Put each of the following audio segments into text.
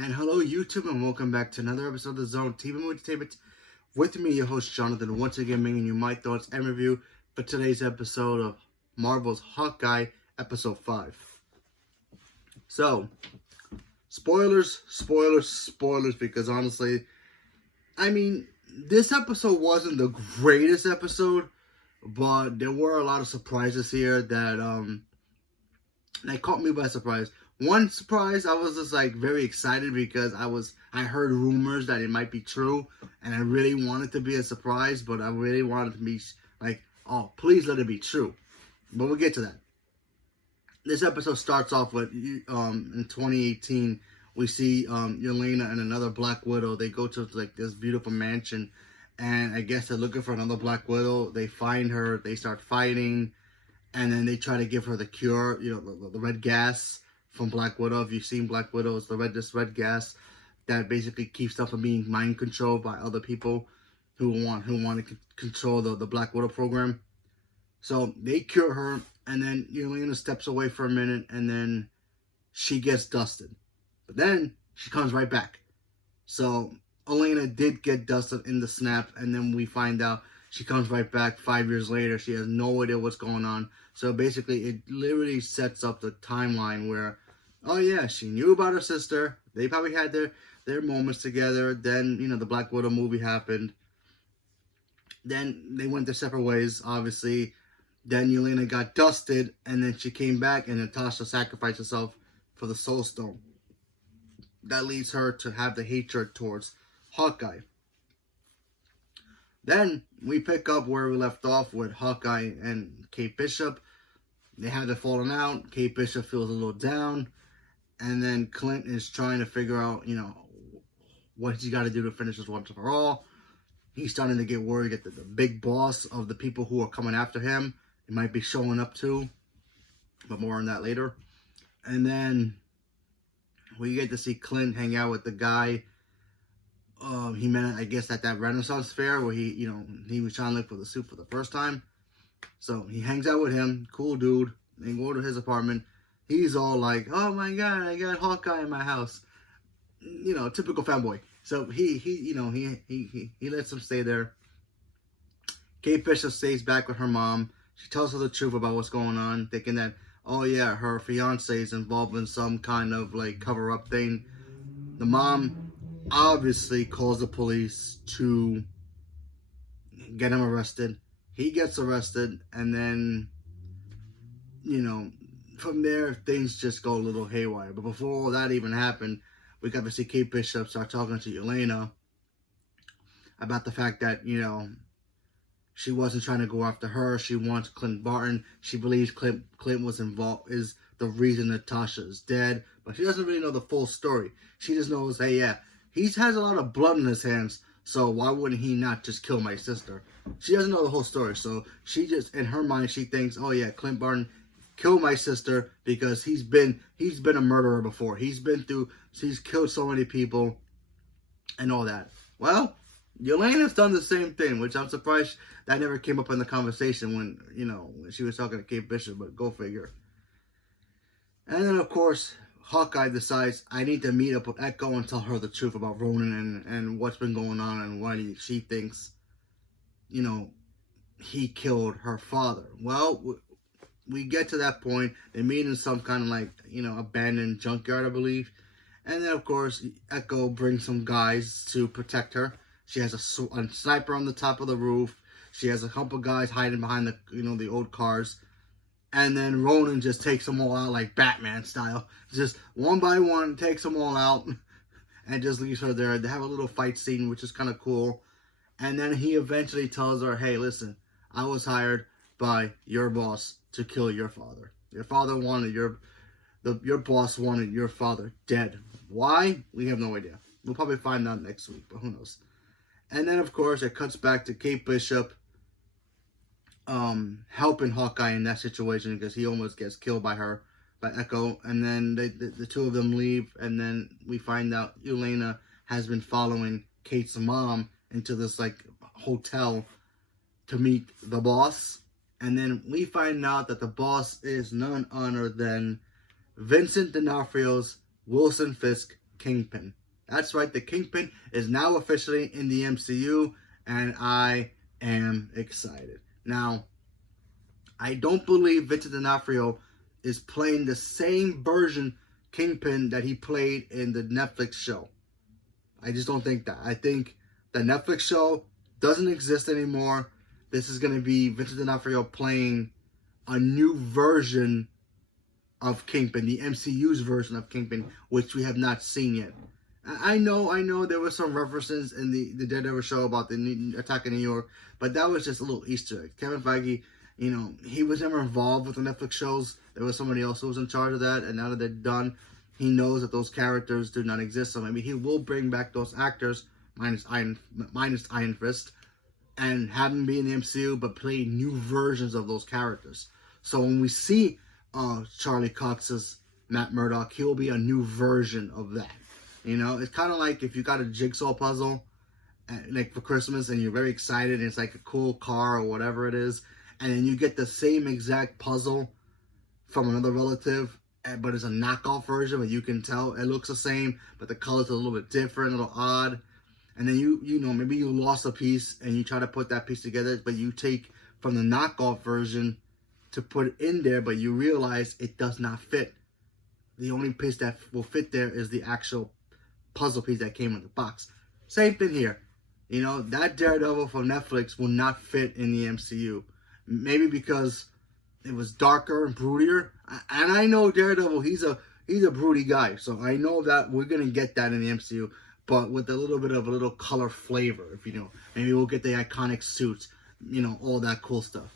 And hello, YouTube, and welcome back to another episode of the Zone TV Movie Entertainment. With me, your host Jonathan, once again bringing you my thoughts and review for today's episode of Marvel's Hawkeye, Episode 5. So, spoilers, because honestly, this episode wasn't the greatest episode, but there were a lot of surprises here that caught me by surprise. One surprise, I was just very excited because I heard rumors that it might be true, and I really wanted to be a surprise, but I really wanted to be like, oh, please let it be true. But we'll get to that. This episode starts off with in 2018, we see Yelena and another Black Widow. They go to this beautiful mansion, and I guess they're looking for another Black Widow. They find her, they start fighting, and then they try to give her the cure, the red gas from Black Widow. If you've seen Black Widow, it's this red gas that basically keeps stuff from being mind controlled by other people who want to control the Black Widow program. So they cure her, and then Yelena steps away for a minute, and then she gets dusted. But then she comes right back. So Elena did get dusted in the snap, and then we find out she comes right back 5 years later. She has no idea what's going on. So basically, it literally sets up the timeline where, oh yeah, she knew about her sister. They probably had their moments together. Then, the Black Widow movie happened. Then they went their separate ways, obviously. Then Yelena got dusted, and then she came back, and Natasha sacrificed herself for the Soul Stone. That leads her to have the hatred towards Hawkeye. Then we pick up where we left off with Hawkeye and Kate Bishop. They have their falling out. Kate Bishop feels a little down. And then Clint is trying to figure out, what he's got to do to finish this once and for all. He's starting to get worried that the big boss of the people who are coming after him, it might be showing up too. But more on that later. And then we get to see Clint hang out with the guy he met, I guess, at that Renaissance fair where he was trying to look for the suit for the first time. So he hangs out with him, cool dude. They go to his apartment. He's all like, "Oh my God, I got Hawkeye in my house." Typical fanboy. So he lets him stay there. Kate Bishop stays back with her mom. She tells her the truth about what's going on, thinking that, oh yeah, her fiance is involved in some kind of cover-up thing. The mom obviously calls the police to get him arrested. He gets arrested, and then, from there, things just go a little haywire. But before all that even happened, we got to see Kate Bishop start talking to Yelena about the fact that, she wasn't trying to go after her. She wants Clint Barton. She believes Clint was involved, is the reason Natasha is dead. But she doesn't really know the full story. She just knows, hey, yeah, he has a lot of blood in his hands, so why wouldn't he not just kill my sister? She doesn't know the whole story, so she just, in her mind, she thinks, oh yeah, Clint Barton killed my sister because he's been a murderer before. He's killed so many people and all that. Well, Yelena's done the same thing, which I'm surprised that never came up in the conversation when she was talking to Kate Bishop, but go figure. And then, of course, Hawkeye decides, I need to meet up with Echo and tell her the truth about Ronan and what's been going on and why she thinks, he killed her father. Well, we get to that point. They meet in some kind of abandoned junkyard, I believe. And then, of course, Echo brings some guys to protect her. She has a sniper on the top of the roof. She has a couple guys hiding behind the old cars. And then Ronan just takes them all out like Batman style. Just one by one, takes them all out and just leaves her there. They have a little fight scene, which is kind of cool. And then he eventually tells her, hey, listen, I was hired by your boss to kill your father. Your father wanted your boss wanted your father dead. Why? We have no idea. We'll probably find out next week, but who knows. And then, of course, it cuts back to Kate Bishop helping Hawkeye in that situation because he almost gets killed by Echo. And then the two of them leave, and then we find out Yelena has been following Kate's mom into this hotel to meet the boss. And then we find out that the boss is none other than Vincent D'Onofrio's Wilson Fisk, Kingpin. That's right, the Kingpin is now officially in the MCU, and I am excited. Now, I don't believe Vincent D'Onofrio is playing the same version Kingpin that he played in the Netflix show. I just don't think that. I think the Netflix show doesn't exist anymore. This is going to be Vincent D'Onofrio playing a new version of Kingpin, the MCU's version of Kingpin, which we have not seen yet. I know there were some references in the Daredevil show about the attack in New York, but that was just a little Easter egg. Kevin Feige, he was never involved with the Netflix shows. There was somebody else who was in charge of that, and now that they're done, he knows that those characters do not exist. So maybe he will bring back those actors, minus Iron Fist, and have them be in the MCU, but play new versions of those characters. So when we see Charlie Cox's Matt Murdock, he'll be a new version of that. It's kind of like if you got a jigsaw puzzle, like for Christmas, and you're very excited, and it's like a cool car or whatever it is, and then you get the same exact puzzle from another relative, but it's a knockoff version, but you can tell it looks the same, but the color's a little bit different, a little odd. And then maybe you lost a piece, and you try to put that piece together, but you take from the knockoff version to put it in there, but you realize it does not fit. The only piece that will fit there is the actual puzzle piece that came in the box. Same thing here. That Daredevil from Netflix will not fit in the MCU. Maybe because it was darker and broodier. And I know Daredevil, he's a broody guy. So I know that we're going to get that in the MCU. But with a little bit of a little color flavor, Maybe we'll get the iconic suits, all that cool stuff.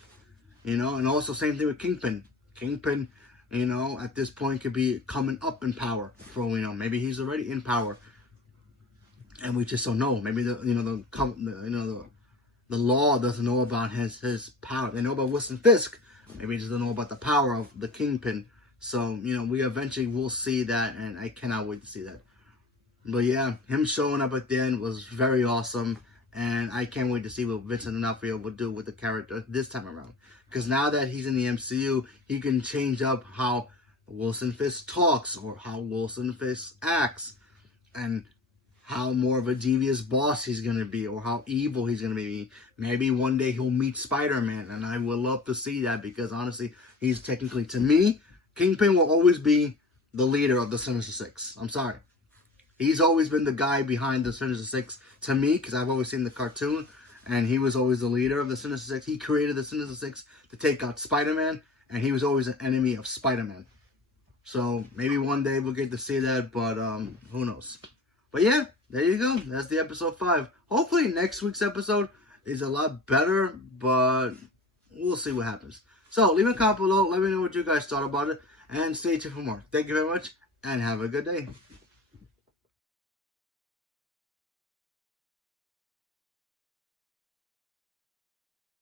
And also same thing with Kingpin. Kingpin, at this point could be coming up in power for all we know. Maybe he's already in power, and we just don't know. Maybe the law doesn't know about his power. They know about Wilson Fisk. Maybe he doesn't know about the power of the Kingpin. So we eventually will see that, and I cannot wait to see that. But yeah, him showing up at the end was very awesome, and I can't wait to see what Vincent D'Onofrio will do with the character this time around. Because now that he's in the MCU, he can change up how Wilson Fisk talks, or how Wilson Fisk acts, and how more of a devious boss he's going to be, or how evil he's going to be. Maybe one day he'll meet Spider-Man, and I would love to see that, because honestly, he's technically, to me, Kingpin will always be the leader of the Sinister Six. I'm sorry. He's always been the guy behind the Sinister Six to me, because I've always seen the cartoon, and he was always the leader of the Sinister Six. He created the Sinister Six to take out Spider-Man, and he was always an enemy of Spider-Man. So maybe one day we'll get to see that, but who knows. But yeah, there you go. That's the episode 5. Hopefully next week's episode is a lot better, but we'll see what happens. So leave a comment below. Let me know what you guys thought about it, and stay tuned for more. Thank you very much, and have a good day.